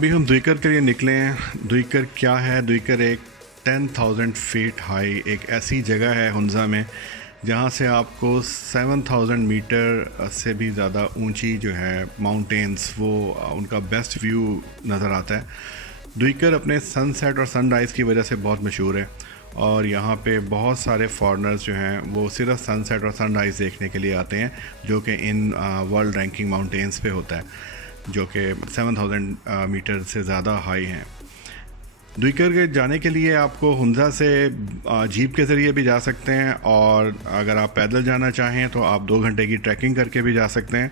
अभी हम दुईकर के लिए निकले हैं। दुईकर क्या है? दुईकर एक 10,000 फीट हाई एक ऐसी जगह है हुंजा में जहाँ से आपको 7,000 मीटर से भी ज़्यादा ऊंची जो है माउंटेन्स वो उनका बेस्ट व्यू नज़र आता है। दुईकर अपने सनसेट और सनराइज़ की वजह से बहुत मशहूर है और यहाँ पे बहुत सारे फॉरेनर्स जो हैं वो सिर्फ सनसेट और सनराइज़ देखने के लिए आते हैं, जो कि इन वर्ल्ड रैंकिंग माउंटेन्स पे होता है, जो कि 7,000 मीटर से ज़्यादा हाई हैं। दुईकर के जाने के लिए आपको हुंजा से जीप के ज़रिए भी जा सकते हैं और अगर आप पैदल जाना चाहें तो आप 2 घंटे की ट्रैकिंग करके भी जा सकते हैं।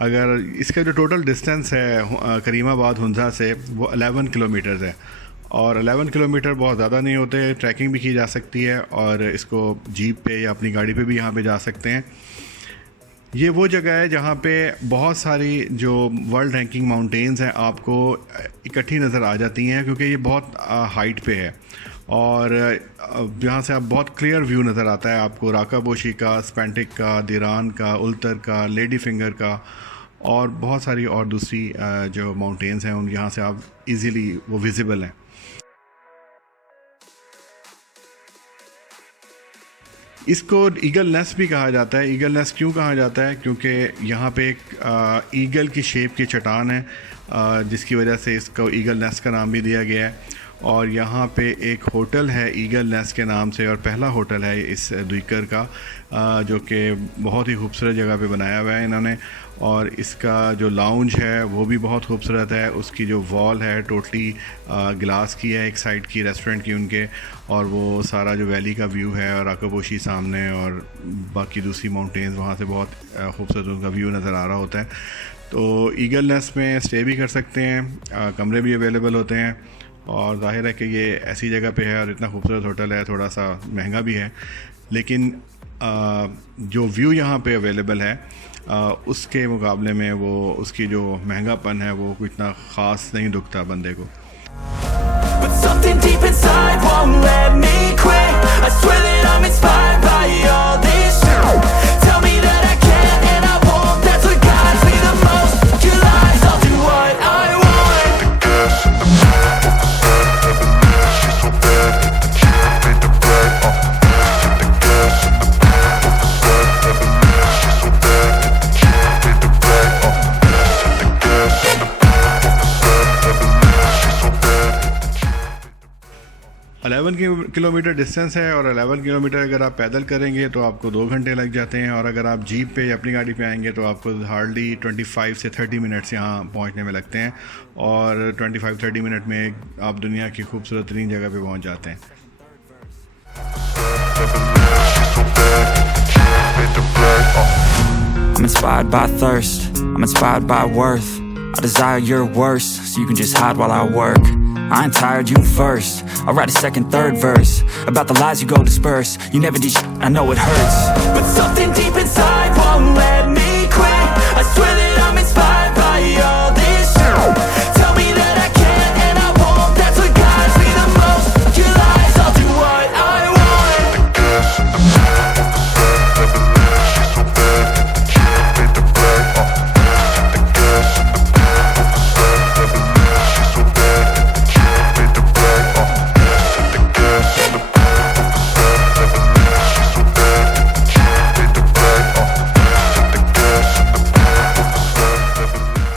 अगर इसका जो टोटल डिस्टेंस है करीमाबाद हुंजा से वो 11 किलोमीटर्स है और 11 किलोमीटर बहुत ज़्यादा नहीं होते, ट्रैकिंग भी की जा सकती है और इसको जीप पे या अपनी गाड़ी पे भी यहाँ पे जा सकते हैं। ये वो जगह है जहाँ पे बहुत सारी जो वर्ल्ड रैंकिंग माउंटेन्स हैं आपको इकट्ठी नज़र आ जाती हैं, क्योंकि ये बहुत हाइट पे है और यहाँ से आप बहुत क्लियर व्यू नज़र आता है आपको राकाबोशी का, स्पेंटिक का, दिरान का, उल्तर का, लेडी फिंगर का और बहुत सारी और दूसरी जो माउंटेन्स हैं उन यहाँ से आप इजीली वो विजिबल हैं। इसको ईगल नेस्ट भी कहा जाता है। ईगल नेस्ट क्यों कहा जाता है? क्योंकि यहाँ पे एक ईगल की शेप की चट्टान है जिसकी वजह से इसको ईगल नेस्ट का नाम भी दिया गया है। और यहाँ पे एक होटल है ईगल नेस्ट के नाम से और पहला होटल है इस दुईकर का, जो कि बहुत ही खूबसूरत जगह पे बनाया हुआ है इन्होंने। और इसका जो लाउंज है वो भी बहुत खूबसूरत है। उसकी जो वॉल है टोटली ग्लास की है, एक साइड की रेस्टोरेंट की उनके, और वो सारा जो वैली का व्यू है और राकाबोशी सामने और बाकी दूसरी माउंटेन्स वहाँ से बहुत खूबसूरत उनका व्यू नज़र आ रहा होता है। तो ईगल नेस्ट में स्टे भी कर सकते हैं, कमरे भी अवेलेबल होते हैं और जाहिर है कि ये ऐसी जगह पे है और इतना खूबसूरत होटल है, थोड़ा सा महंगा भी है, लेकिन जो व्यू यहाँ पे अवेलेबल है उसके मुकाबले में वो उसकी जो महंगापन है वो कोई इतना ख़ास नहीं दुखता बंदे को। किलोमीटर डिस्टेंस है और 11 किलोमीटर अगर आप पैदल करेंगे तो आपको 2 घंटे लग जाते हैं और अगर आप जीप पे या अपनी गाड़ी पे आएंगे तो आपको हार्डली 25 से 30 मिनट्स यहाँ पहुँचने में लगते हैं और 25-30 मिनट में आप दुनिया की खूबसूरत तरीन जगह पे पहुँच जाते हैं। I'm inspired by thirst, I'm inspired by worth. I desire your worst, so you can just hide while I work. I ain't tired, you first. I'll write a second, third verse about the lies you go disperse. You never did shit, I know it hurts, but something deep inside won't let me quit. I swear that I'm inspired by all this shit. Tell me that I can't and I won't. That's what guides me the most. Your lies, I'll do what I want.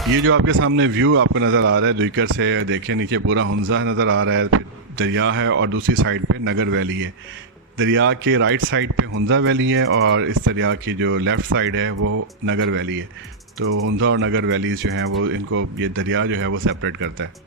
ये जो आपके सामने view आपको नज़र आ रहा है दुईकर से, देखिए नीचे पूरा हुंजा नज़र आ रहा है, फिर दरिया है और दूसरी साइड पे नगर वैली है। दरिया के राइट साइड पे हुंजा वैली है और इस दरिया की जो लेफ़्ट साइड है वो नगर वैली है। तो हुंजा और नगर वैलीज़ जो हैं वो इनको ये दरिया जो है वो सेपरेट करता है।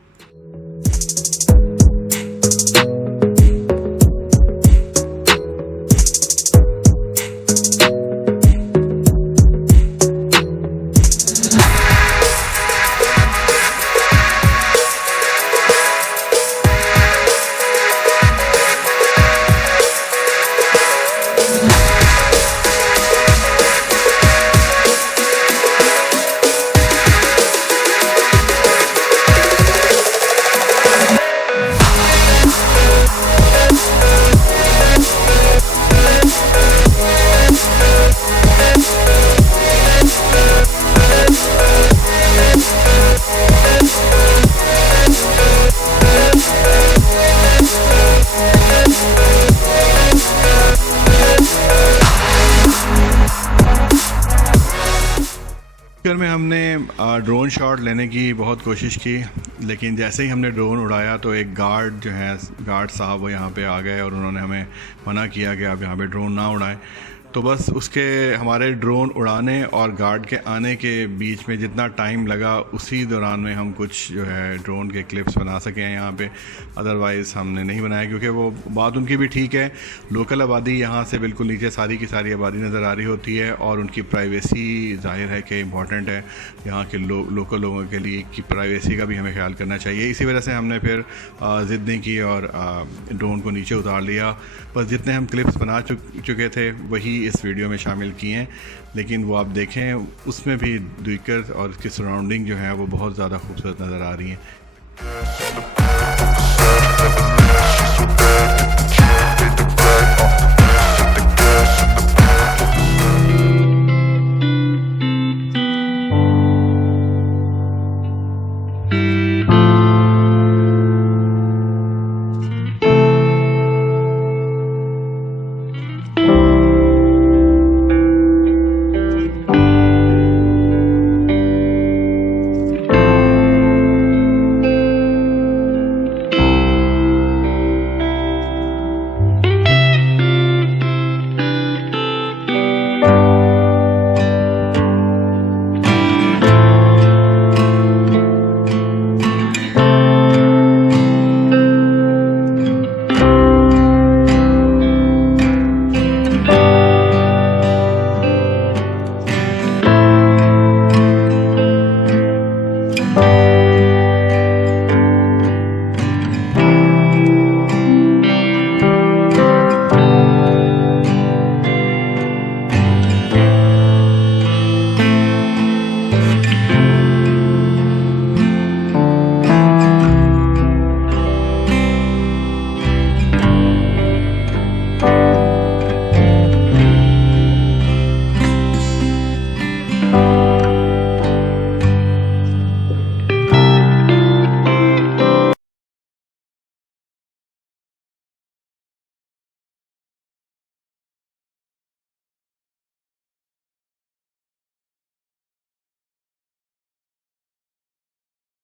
दुइकर में हमने ड्रोन शॉट लेने की बहुत कोशिश की, लेकिन जैसे ही हमने ड्रोन उड़ाया तो एक गार्ड जो है, गार्ड साहब वो यहाँ पे आ गए और उन्होंने हमें मना किया कि आप यहाँ पे ड्रोन ना उड़ाएं। तो बस उसके हमारे ड्रोन उड़ाने और गार्ड के आने के बीच में जितना टाइम लगा, उसी दौरान में हम कुछ जो है ड्रोन के क्लिप्स बना सके हैं यहाँ पे। अदरवाइज़ हमने नहीं बनाया, क्योंकि वो बात उनकी भी ठीक है। लोकल आबादी यहाँ से बिल्कुल नीचे सारी की सारी आबादी नज़र आ रही होती है और उनकी प्राइवेसी ज़ाहिर है कि इम्पॉर्टेंट है। यहाँ के लोकल लोगों के लिए की प्राइवेसी का भी हमें ख्याल करना चाहिए। इसी वजह से हमने फिर ज़िद नहीं की और ड्रोन को नीचे उतार लिया। बस जितने हम क्लिप्स बना चुके थे वही इस वीडियो में शामिल किए हैं, लेकिन वो आप देखें उसमें भी दुइकर और इसकी सराउंडिंग जो है वो बहुत ज़्यादा खूबसूरत नज़र आ रही हैं।